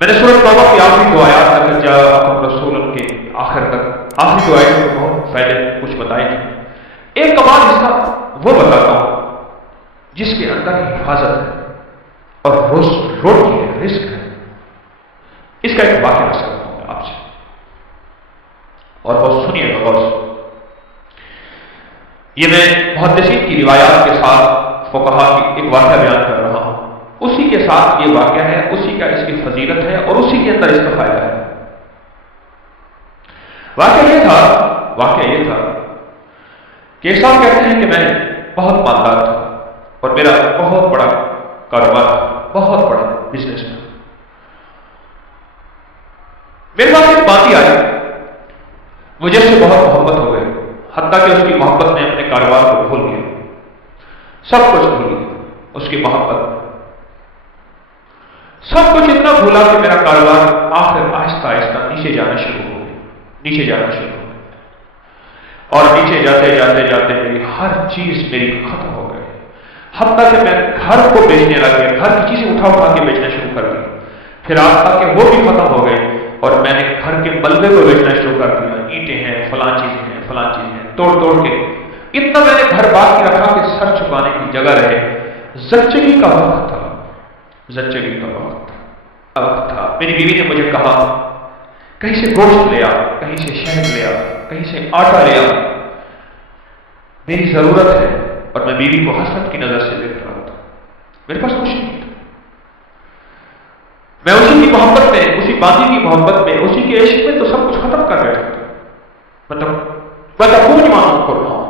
میں نے سورۃ توبہ کی آخری دو آیات تک جاءکم رسول کے آخر تک آخری دو آیات کو بہت پہلے کچھ بتائی تھی۔ ایک کمال اس کا وہ بتاتا ہوں جس کے اندر حفاظت ہے اور روٹی ہے، رزق ہے۔ اس کا ایک واقعہ رسا کرتا ہوں آپ سے، اور بہت سنیے غور سے۔ یہ میں محدثین کی روایات کے ساتھ فقہا کی ایک واقعہ بیان کر رہا ہوں، اسی کے ساتھ یہ واقعہ ہے، اسی کا اس کی فضیلت ہے اور اسی کے اندر اس کا فائدہ ہے۔ واقعہ یہ تھا کہ ایک صاحب کہتے ہیں کہ میں بہت مالدار تھا اور میرا بہت بڑا کاروبار تھا، بہت بڑا بزنس تھا۔ میرے پاس ایک باندھی آئی، مجھے اس سے بہت محبت ہو گئی، حتیٰ کہ اس کی محبت نے اپنے کاروبار کو بھول گیا، سب کچھ بھول گیا اس کی محبت، سب کچھ اتنا بھولا کہ میرا کاروبار آخر آہستہ آہستہ نیچے جانا شروع ہو گیا، اور نیچے جاتے جاتے جاتے میری ہر چیز میری ختم ہو گئی، حتیٰ کہ میں گھر کو بیچنے لگ گیا، گھر کی چیزیں اٹھا کے بیچنا شروع کر دی، پھر آتا کہ وہ بھی ختم ہو گئے اور میں نے گھر کے ملبے کو بیچنا شروع کر دیا، اینٹیں ہیں، فلاں چیزیں توڑ کے، اتنا میں نے گھر باقی رکھا کہ سر چھپانے کی جگہ رہے۔ زچگی کا وقت تھا، میری بیوی نے مجھے کہا کہیں سے گوشت لے آ، کہیں سے شہد لے آ، کہیں سے آٹا لے آ، میری ضرورت ہے، اور میں بیوی کو حسرت کی نظر سے دیکھ رہا تھا، میرے پاس کچھ نہیں تھا۔ میں اسی کی محبت میں، اسی باندھی کی محبت میں، اسی کے عشق میں تو سب کچھ ختم کر بیٹھا تھا، مطلب کون معلوم کر رہا ہوں،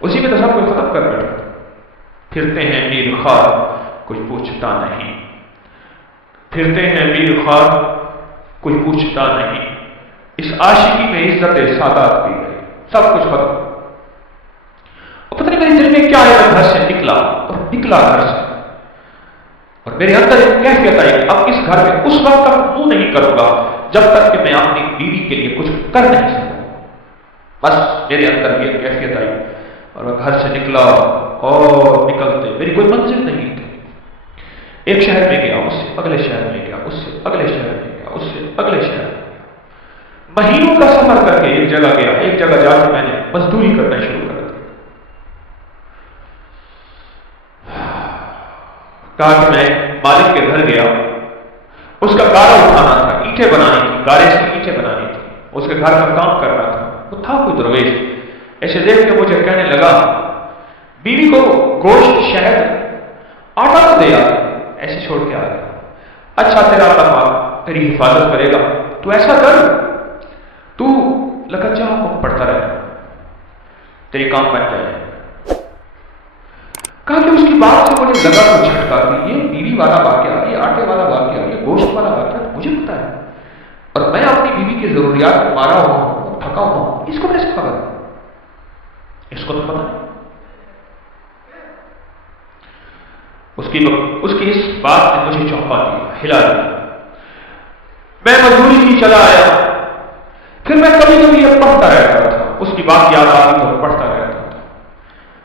اسی میں تو سب کچھ ختم کر بیٹھا تھا۔ پھرتے ہیں میر خوار کوئی پوچھتا نہیں، پھرتے ہیں میر خوار کوئی پوچھتا نہیں، اس عاشقی میں عزت سادات بھی گئی، سب کچھ ختم۔ اور پتہ نہیں میرے دل میں کیا ہے، میں گھر سے نکلا گھر سے، اور میرے اندر ایک کیفیت آئی، اب اس گھر میں اس وقت تک منہ نہیں کروں گا جب تک کہ میں اپنی بیوی کے لیے کچھ کر نہیں سکوں۔ بس میرے اندر یہ کیفیت آئی اور میں گھر سے نکلا، اور نکلتے میری کوئی منزل نہیں تھی، ایک شہر میں گیا، اس سے اگلے شہر میں گیا، اس سے اگلے شہر میں گیا، اس سے اگلے شہر میں گیا، مہینوں کا سفر کر کے ایک جگہ گیا، ایک جگہ جا کے میں نے مزدوری کرنا شروع کر دی۔ کہا کہ میں مالک کے گھر گیا، اس کا گارا اٹھانا تھا، اینٹیں بنانی تھی، گارے سے اینٹیں بنانی تھی، اس کے گھر کا کام کرنا تھا۔ وہ تھا کوئی درویش، ایسے دیکھ کے مجھے کہنے لگا بیوی کو گوشت شہد آٹا تو دے آ، ایسے چھوڑ کے آ گیا۔ اچھا تیرا اللہ پاک تیری حفاظت کرے گا، تو ایسا کر، تو لگا چاہ کو پڑھتا رہے، تیری کام بن جائے۔ کہا کہ اس کی بات سے مجھے لگا تو جھٹکا کہ یہ بیوی والا واقعہ، یہ آٹے والا واقعہ، یہ گوشت والا واقعہ مجھے پتا ہے، اور میں اپنی بیوی کی ضروریات کو مارا ہوں، تھکا ہوں، اس کو کیسے خبر ہے؟ اس کو تو پتا نہیں۔ اس کی اس بات نے مجھے چونکا دیا، ہلا دیا۔ میں مزدوری کی چلا آیا، پھر میں کبھی یہ پڑھتا رہتا تھا، اس کی بات یاد آتی تو پڑھتا رہتا تھا۔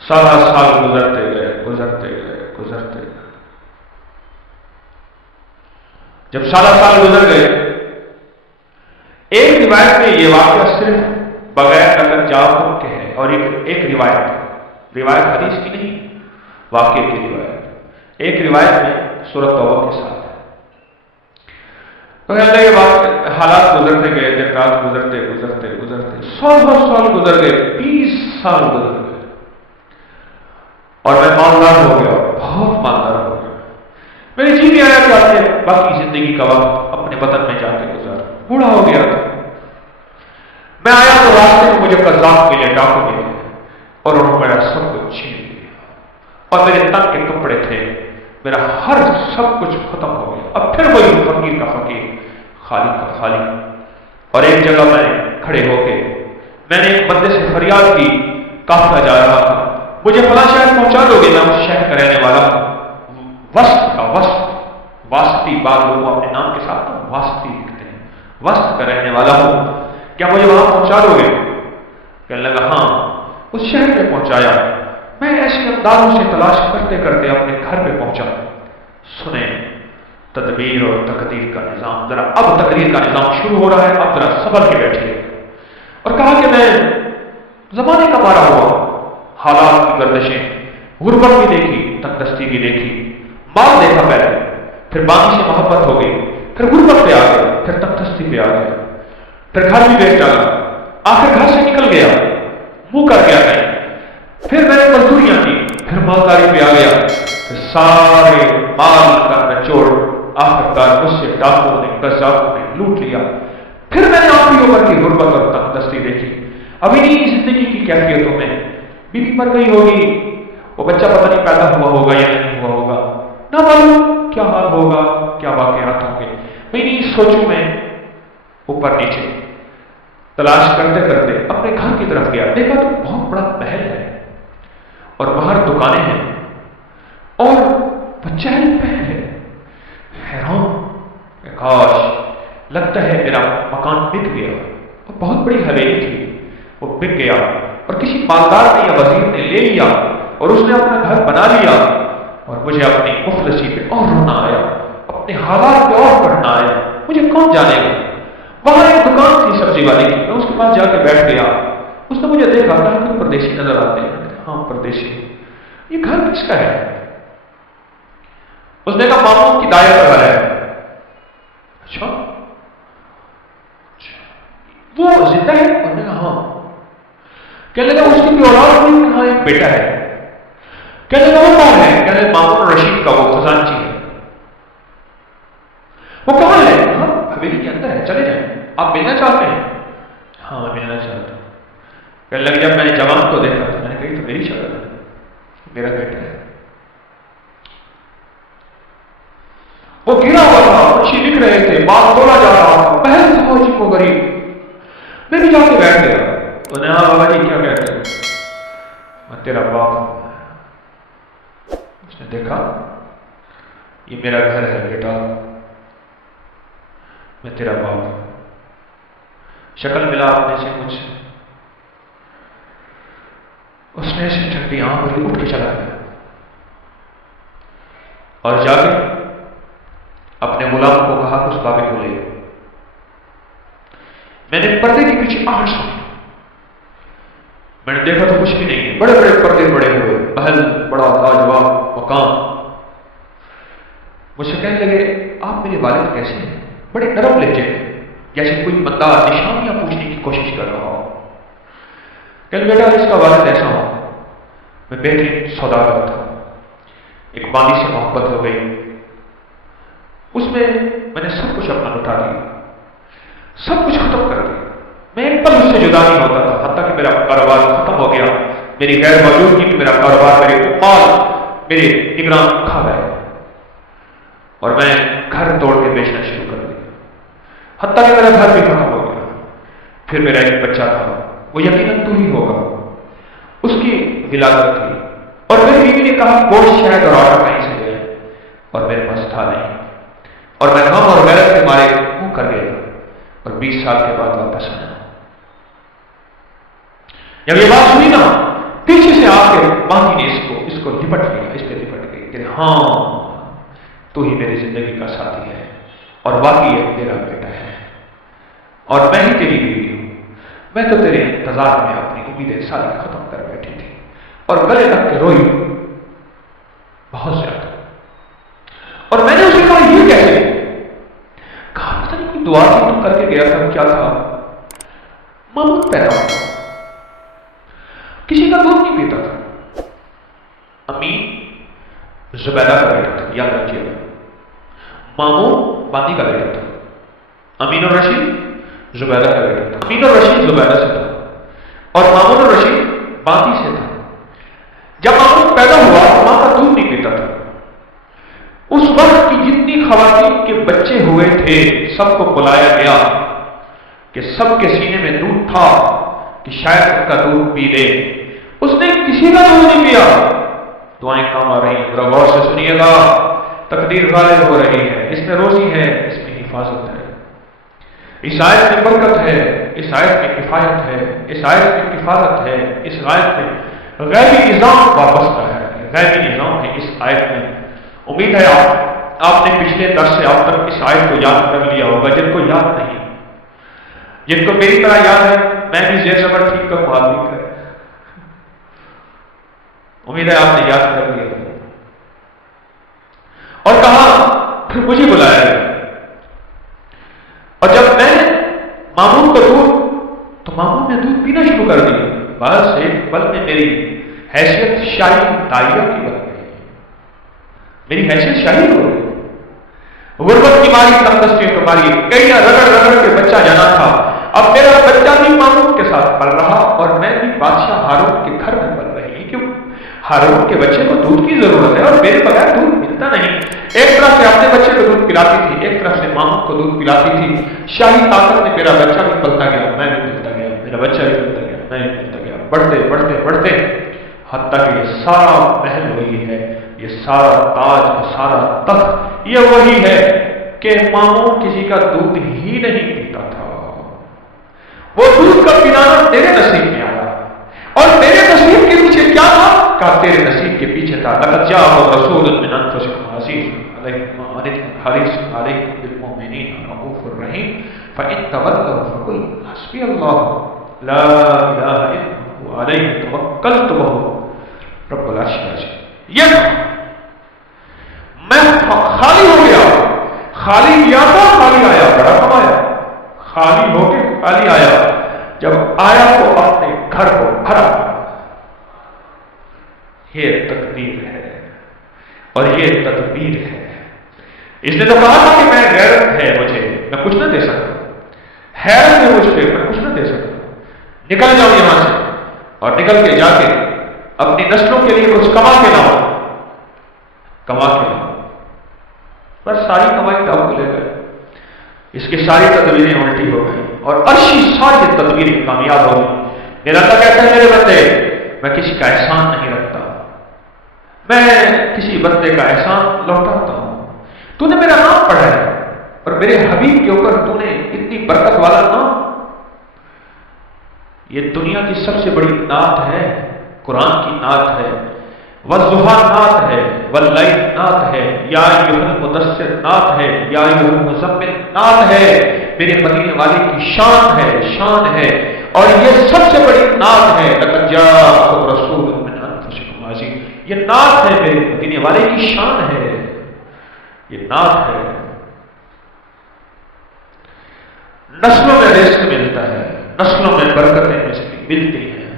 سارا سال گزرتے گئے۔ جب سارا سال گزر گئے، ایک روایت میں یہ واقعہ صرف بغیر نقل جاؤ کے ہے، اور ایک روایت حدیث کی نہیں، واقعے کی روایت، ایک روایت میں سورۃ توبہ کے ساتھ ہے۔ تو یہ حالات گزرتے گئے، دن رات گزرتے 100 سال گزر گئے، 20 سال گزر گئے، اور میں مالدار ہو گیا، بہت مالدار ہو گیا۔ میرے جی میں آیا کہ اپنے باقی زندگی کا وقت اپنے وطن میں جا کے گزارا، بوڑھا ہو گیا تھا۔ میں آیا تو راستے میں مجھے قذاق ملے، ڈاکو ملے، اور انہوں نے میرا سب کچھ چھین لیا، اور میرے تن کے کپڑے تھے، میرا ہر سب کچھ ختم ہو گیا۔ اب پھر وہی فقیر کا فقیر، خالی کا خالی۔ اور ایک جگہ میں کھڑے ہو کے میں نے ایک بندے سے فریاد کی، قافلہ جا رہا تھا، مجھے فلاں شہر پہنچا دو گے؟ میں اس شہر کا رہنے والا ہوں، واسطی، بعض لوگ اپنے نام کے ساتھ واسطی لکھتے ہیں، وسط کا رہنے والا ہوں، کیا مجھے وہاں پہنچا دو گے؟ کہنے لگا ہاں۔ اس شہر میں پہنچایا، میں ایسے اندازوں سے تلاش کرتے کرتے اپنے گھر پہ پہنچا۔ سنیں تدبیر اور تقدیر کا نظام، ذرا اب تقدیر کا نظام شروع ہو رہا ہے، اب ذرا صبر کے بیٹھیے۔ اور کہا کہ میں زمانے کا مارا ہوا، حالات کی گردشیں، غربت بھی دیکھی، تندرستی بھی دیکھی، مال دیکھا پہلے، پھر باقی سے محبت ہو گئی، پھر غربت پہ آ گیا، پھر تندرستی پہ آ گیا، پھر گھر بھی بیچ ڈالا، آخر گھر سے نکل گیا، منہ کر گیا نہیں، پھر میں نے مزدوریاں کی، پھر مالداری پہ آ گیا، پھر سارے مال کا نچوڑ آخرکار اس سے ڈاکوؤں نے، قذافوں نے لوٹ لیا۔ پھر میں نے آخری عمر کی غربت اور تندرستی دیکھی۔ ابھی نہیں زندگی کی کیفیتوں میں بیوی مر گئی ہوگی، وہ بچہ پتہ نہیں پیدا ہوا ہوگا یا نہیں ہوا ہوگا، نہ معلوم کیا حال ہوگا، کیا واقعات ہوں گے۔ میں نہیں سوچوں، میں اوپر نیچے تلاش کرتے کرتے اپنے گھر کی طرف گیا، دیکھا تو بہت بڑا محل ہے اور باہر دکانیں ہیں اور وہ چہل پہل ہے۔ حیران، کاش لگتا ہے میرا مکان بک گیا، اور بہت بڑی حویلی تھی، وہ بک گیا اور کسی مالدار نے یا وزیر نے لے لیا اور اس نے اپنا گھر بنا لیا، اور مجھے اپنی مفلسی پہ اور رونا آیا، اپنے حالات پہ اور پڑھنا آیا۔ مجھے کون جانے گا؟ وہاں ایک دکان تھی سبزی والی کی، میں اس کے پاس جا کے بیٹھ گیا۔ اس نے مجھے دیکھا، کہا کہ پردیسی نظر آتے ہیں۔ ہاں پردیسی، یہ گھر کس کا ہے؟ اس نے کہا ماموں کی دایا کا گھر ہے۔ اچھا وہ زندہ ہے؟ انہوں نے کہا ہاں۔ کہنے لگا اس کی کوئی اولاد نہیں؟ کہا ایک بیٹا ہے۔ کہنے لگا وہ کون ہے؟ کہنے لگا مامون رشید کا وہ خزانچی ہے۔ وہ کہاں ہے؟ ہاں حویلی کے اندر ہے، چلے جائیں۔ آپ ملنا چاہتے ہیں؟ ہاں ملنا چاہتا ہوں۔ کہنے لگا جب میں نے جوان کو دیکھا تو میں نے کہی تو میری شکل ہے، میرا بیٹا ہے۔ وہ گرا ہوا تھا، منشی لکھ رہے تھے، بات تولا جا رہا تھا، بہن تھا فوجی کو غریب۔ میں بھی جا کے بیٹھ گیا۔ انہوں نے ہاں بابا جی کیا کہتے ہیں؟ میں تیرا باپ ہوں۔ اس نے دیکھا یہ میرا گھر ہے بیٹا، میں تیرا باپ ہوں۔ شکل ملا اپنے سے مجھ سے، اس نے ایسی ٹھنڈی آنکھ بھری اٹھ کے چلا گیا اور جا کے اپنے غلام کو کہا کہ اس بابے کو لے۔ میں نے پردے کے پیچھے آہٹ سنی، میں نے دیکھا تو کچھ بھی نہیں ہے، بڑے بڑے پردے بڑے ہوئے، محل بڑا لاجواب مکان۔ مجھ سے کہنے لگے آپ میرے والد کیسے ہیں؟ بڑے نرم لہجے ہیں، جیسے کوئی بندہ نشانیاں پوچھنے کی کوشش کر رہا ہو۔ کہنے بیٹا اس کا والد ایسا ہو، میں بہترین سوداگر تھا، ایک باندی سے محبت ہو گئی، اس میں نے سب کچھ اپنا لٹا دیا، سب کچھ ختم کر دیا، میں ایک پل اس سے جدا نہیں ہوتا تھا، حتیٰ کہ میرا کاروبار ختم ہو گیا، میری غیر موجودگی میں میرا کاروبار، میرے مال میرے نگران کھا گئے، اور میں گھر توڑ کے بیچنا شروع کر دیا، حتیٰ کہ میرا گھر بھی ختم ہو گیا۔ پھر میرا ایک بچہ تھا، وہ یقیناً تو ہی ہوگا، اس کی ولادت تھی، اور میری بیوی نے کہا گوشت شہد اور آٹا کہیں سے لے، اور میرے پاس تھا نہیں، اور میں غم اور غیرت کے مارے منہ کر گیا، اور 20 سال کے بعد واپس آیا۔ جب یہ بات سنی نا، پیچھے سے آ کے باندھی نے اس کو لپٹ لیا، اس پہ لپٹ گئی کہ ہاں تو ہی میری زندگی کا ساتھی ہے، اور واقعی یہ تیرا بیٹا ہے، اور میں ہی تیری بیوی ہوں۔ میں تو تیرے انتظار میں اپنی امیدیں ساری ختم کر بیٹھی تھی، اور گلے لگ کے روئی بہت زیادہ۔ اور میں نے اسے کہا یہ کیسے؟ کہا پتہ نہیں کوئی دعا کی تم کر کے گیا تھا، کیا تھا؟ مامون پیدا ہوا، کسی کا دودھ نہیں پیتا تھا، امی زبیدہ کا بیٹا تھا، یاد رکھیے گا، مامون باندی کا بیٹا تھا، امین الرشید زبیدہ کا بیٹا تھا، امین الرشید زبیدہ سے تھا، اور مامون الرشید باندی سے تھا۔ جب مامون پیدا ہوا ماں کا دودھ نہیں پیتا تھا، اس وقت کی جتنی خواتین کے بچے ہوئے تھے سب کو بلایا گیا کہ سب کے سینے میں دودھ تھا کہ شاید ان کا دودھ پی لے، اس نے کسی کا دودھ نہیں پیا۔ دعائیں کام آ رہی ہیں، ذرا غور سے سنیے گا، تقدیر غالب ہو رہی ہے، اس میں روزی ہے، اس میں حفاظت ہے، اس آیت میں برکت ہے، اس آیت میں کفایت ہے، اس آیت میں کفالت ہے، اس آیت میں غیبی نظام وابستہ ہے، غیبی نظام ہے اس آیت میں۔ امید ہے آپ آپ نے پچھلے درس سے اب تک اس آیت کو یاد کر لیا ہوگا، جن کو یاد نہیں، جن کو میری طرح یاد ہے میں بھی زیر زبر ٹھیک کروں، آپ بھی کریں، امید ہے آپ نے یاد کر لیا ہوگا۔ اور کہا پھر مجھے بلایا گیا، اور جب میں نے مامون کو دودھ، تو مامون نے دودھ پینا شروع کر دیا، بس ایک پل میں میری حیثیت شاہی دائرہ کی بن گئی، میری حیثیت شاہی ہو گئی، غربت کی ماری، تندرستی کی ماری، کئی رگڑ رگڑ کے بچہ جانا تھا، اب میرا بچہ بھی مامون کے ساتھ پل رہا اور میں بھی بادشاہ ہارون کے گھر میں پل رہی، کیوں ہارون کے بچے کو دودھ کی ضرورت ہے اور میرے بغیر دودھ ملتا نہیں۔ ایک طرف سے اپنے بچے کو دودھ پلاتی تھی، ایک طرف سے مامون کو دودھ پلاتی تھی، شاہی طاقت میں میرا بچہ بھی پلتا گیا، میں بھی ملتا گیا، میرا بچہ بھی ملتا گیا، میں بھی ملتا گیا، بڑھتے بڑھتے بڑھتے حتیٰ کہ یہ سارا محل وہی ہے، یہ سارا تاج اور سارا تخت یہ وہی ہے کہ مامون کسی کا دودھ ہی نہیں پیتا تھا، وہ دودھ کا پلانا تیرے نصیب میں آیا، اور میرے نصیب کے پیچھے کیا تھا؟ کہا تیرے نصیب کے پیچھے تھا لقد جاءکم رسول من انفسکم عزیز علیکم ما عنتم حریص علیکم بالمؤمنین رؤوف رحیم فإن تولوا فقل حسبی اللہ لا الہ الا هو علیہ توکلت وہو رب العرش العظیم۔ یہ میں خالی ہو گیا، خالی گیا تھا خالی آیا، بڑا کمایا، خالی ہو کے خالی آیا، جب آیا تو اپنے گھر کو بھرا۔ یہ تقدیر ہے اور یہ تدبیر ہے۔ اس نے تو کہا تھا کہ میں غیرت ہے مجھے، میں کچھ نہ دے سکتا، حیرت ہے مجھ پہ، میں کچھ نہ دے سکتا، نکل جاؤ یہاں سے، اور نکل کے جا کے اپنی نسلوں کے لیے کچھ کما کے لاؤ، کما کے لاؤ، پر ساری کمائی تو آپ کو لے گئے، اس کی ساری تدبیریں الٹی ہو گئی اور عرشی ساری تدبیریں کامیاب ہو گئی۔ میرا اللہ کہتا ہے میرے بندے میں کسی کا احسان نہیں رکھتا، میں کسی بندے کا احسان لوٹاتا ہوں۔ تو نے میرا نام پڑھا ہے اور میرے حبیب کے اوپر تو نے اتنی برکت والا نام، یہ دنیا کی سب سے بڑی نعت ہے، قرآن کی نعت ہے، والضحیٰ نعت ہے، واللیل نعت ہے، یا ایھا المدثر نعت ہے، یا ایھا المزمل نعت ہے، میرے مدینے والے کی شان ہے، شان ہے، اور یہ سب سے بڑی نعت ہے لقد جاءکم رسول من انفسکم عزیز، یہ نعت ہے میرے مدینے والے کی شان ہے، یہ نعت ہے۔ نسلوں میں رزق ملتا ہے، نسلوں میں برکتیں ملتی ہیں،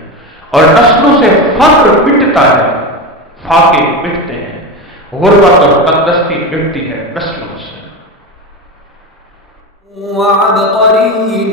اور نسلوں سے فقر مٹتا ہے، فاقے مٹتے ہیں، غربت اور تندرستی مٹتی ہے نسلوں سے۔ وعبقری